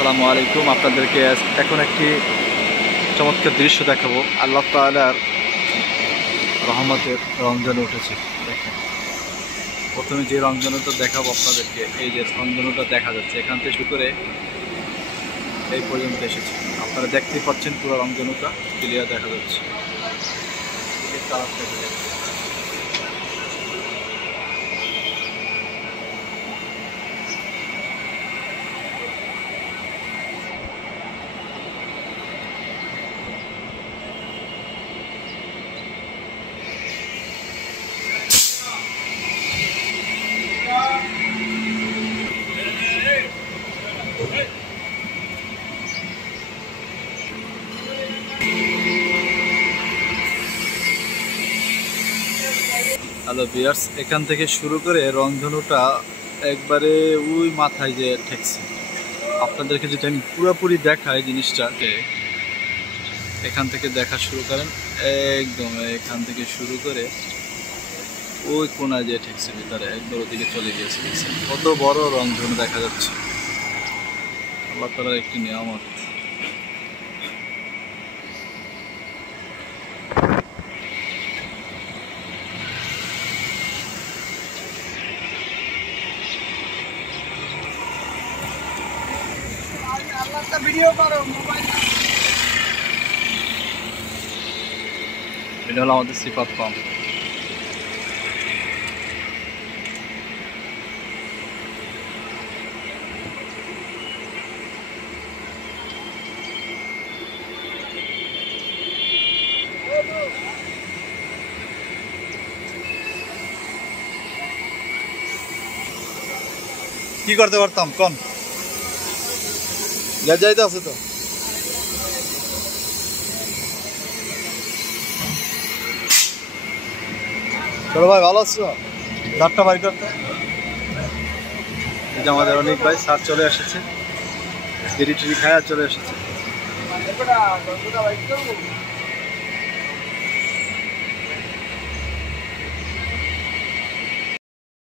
আসসালামু আলাইকুম। আপনাদেরকে এখন একটি চমৎকার দৃশ্য দেখাবো। আল্লাহ তাআলার রহমতের রমজান উঠেছে। দেখেন, প্রথমে যে রমজানটা দেখাবো আপনাদেরকে, এই যে রমজানটা দেখা যাচ্ছে, এখান থেকে শুরু করে এই পর্যন্ত এসেছে। আপনারা দেখতেই পাচ্ছেন পুরো রমজানটা ক্লিয়ার দেখা যাচ্ছে। হ্যালো ভিউয়ার্স, এখান থেকে শুরু করে রংধনুটা একবারে ওই মাথায় যে ঠেকছে। আপনাদেরকে যদি আমি পুরোপুরি দেখাই জিনিসটাকে, এখান থেকে দেখা শুরু করেন, একদম এখান থেকে শুরু করে ওই কোনায় যে ঠেকছে ভিতরে একবার ওদিকে চলে গিয়েছে। দেখছেন কত বড় রংধনু দেখা যাচ্ছে। আল্লাহ তাআলার একটি নিয়ামত। এটা হলো আমাদের সিফাত পাম্প। কি করতে পারতাম কম যাইতে আছে তো। চলো ভাই, ভালো আছো? চারটা বাই করতে। এই যে আমাদের অনেক ভাই স্যার চলে এসেছে, বিড়ি টিড়ি খায়া চলে এসেছে।